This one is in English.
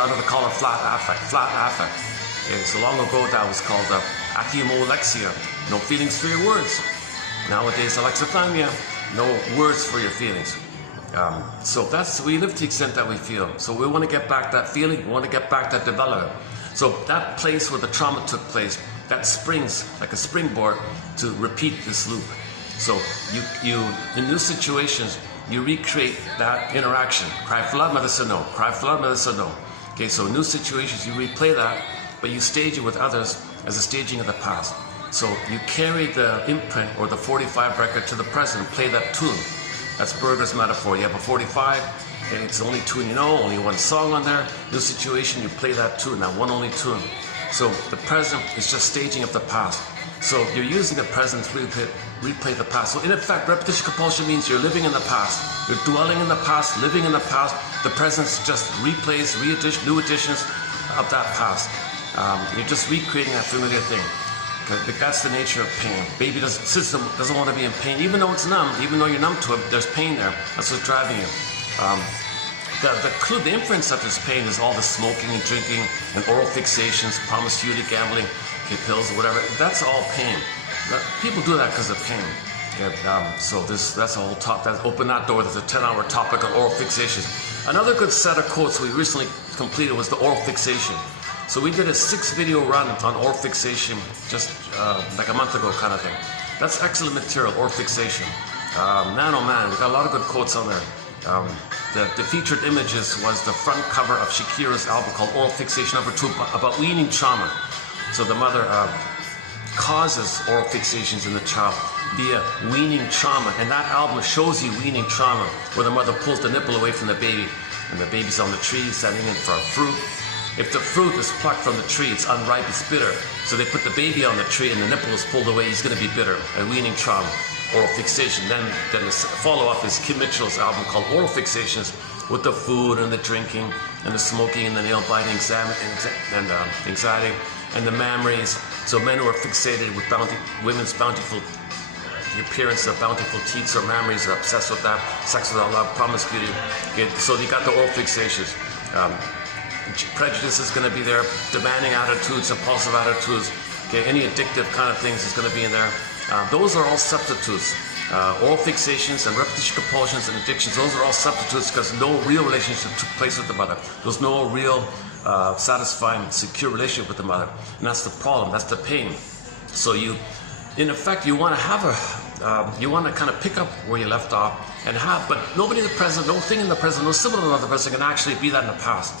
Under the color flat affect, flat affect. Okay, so long ago that was called akimolexia, no feelings for your words. Nowadays, alexithymia, no words for your feelings. So we live to the extent that we feel. So we want to get back that feeling, we want to get back that development. So that place where the trauma took place, that springs like a springboard to repeat this loop. So you in new situations, you recreate that interaction. Cry for love, mother said no. Cry for love, mother said no. Okay, so new situations, you replay that, but you stage it with others as a staging of the past. So you carry the imprint or the 45 record to the present, play that tune. That's Berger's metaphor. You have a 45, and it's the only tune you know, only one song on there. New situation, you play that tune, that one only tune. So the present is just staging of the past. So you're using the present to replay the past. So in effect, repetition compulsion means you're living in the past. You're dwelling in the past, living in the past. The present's just replays, new additions of that past. You're just recreating that familiar thing. Okay? That's the nature of pain. Baby system doesn't want to be in pain, even though it's numb, even though you're numb to it, there's pain there. That's what's driving you. The inference of this pain is all the smoking and drinking and oral fixations, promiscuity, gambling, pills or whatever. That's all pain. People do that because of pain. So that's a whole talk. Open that door. There's a 10-hour topic on oral fixations. Another good set of quotes we recently completed was the oral fixation. So we did a 6-video run on oral fixation just like a month ago kind of thing. That's excellent material, oral fixation. Man, oh man, we got a lot of good quotes on there. The featured images was the front cover of Shakira's album called Oral Fixation Number 2 about weaning trauma. So the mother causes oral fixations in the child via weaning trauma, and that album shows you weaning trauma, where the mother pulls the nipple away from the baby, and the baby's on the tree standing in for a fruit. If the fruit is plucked from the tree, it's unripe, it's bitter. So they put the baby on the tree and the nipple is pulled away, he's going to be bitter. And weaning trauma, oral fixation. Then the follow-up is Kim Mitchell's album called Oral Fixations, with the food and the drinking and the smoking and the nail biting and anxiety and the memories. So men who are fixated with women's bountiful, the appearance of bountiful teats or memories are obsessed with that, sex without love, promiscuity. Okay, so you got the oral fixations. Prejudice is going to be there, demanding attitudes, impulsive attitudes, okay, any addictive kind of things is going to be in there. Those are all substitutes. Oral fixations and repetition compulsions and addictions, those are all substitutes because no real relationship took place with the mother. There's no real satisfying, secure relationship with the mother. And that's the problem, that's the pain. So in effect, you want to have you want to kind of pick up where you left off and have, but nobody in the present, no thing in the present, no symbol in the present can actually be that in the past.